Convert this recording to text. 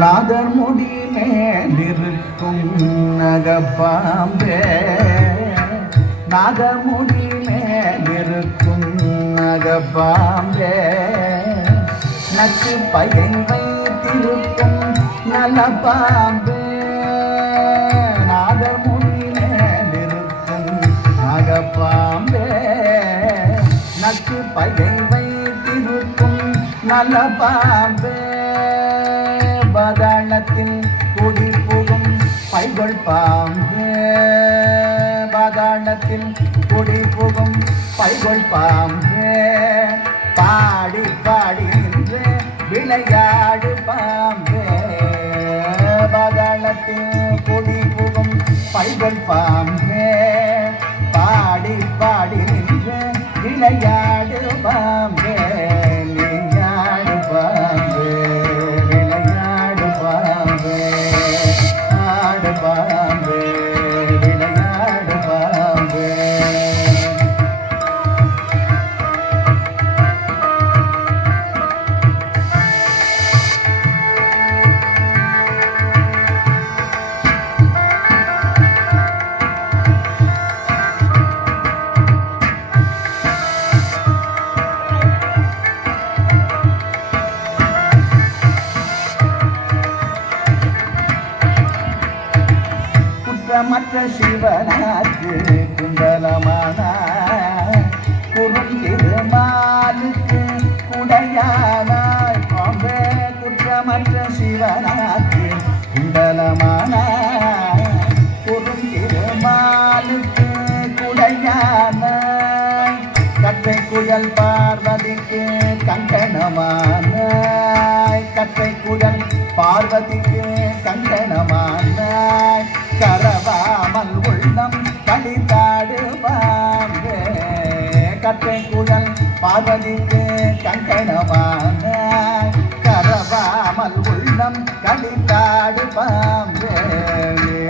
நாதர் முடி மேலிருக்கும் நகப்பாம்பே நாதர் முடி மேலிருக்கும் நகப்பாம்பே நச்சு பயன் வைத்திருக்கும் நலப்பாம்பே நாதர் முடி மேலிருக்கும் நகப்பாம்பே நச்சு பயன் வைத்திருக்கும் நலப்பாம்பே பாதாளத்தில் குடி புகும் பைகொள் பாம்பே பாதாளத்தில் குடி புகும் பைகொள் பாம்பே பாடி பாடி நின்று விளையாடு பாம்பே பாதாளத்தில் குடி புகும் பைகொள் பாம்பே பாடி பாடி நின்று விளையாடு பாம்பே விளையாடு பாம்பே பாம்பே விளையாடு பாம்பே மற்ற சிவனாக்கு குண்டலமான குறுந்திருமாலுக்கு குடையானாய் பாம்பே குற்றமற்ற சிவனாக்கு குண்டலமான குறுந்திருமாலுக்கு குடையானாய் கற்றை குழல் பார்வதிக்கு கங்கணமானாய் கற்றை குழல் பார்வதிக்கு கங்கணமானாய் கரவாமல் உள்ளம் கடிதாடு பாம்பே கற்றை குழல் பார்வதிக்கு கங்கணமான கரவாமல் உள்ளம் கடிதாடு பாம்பே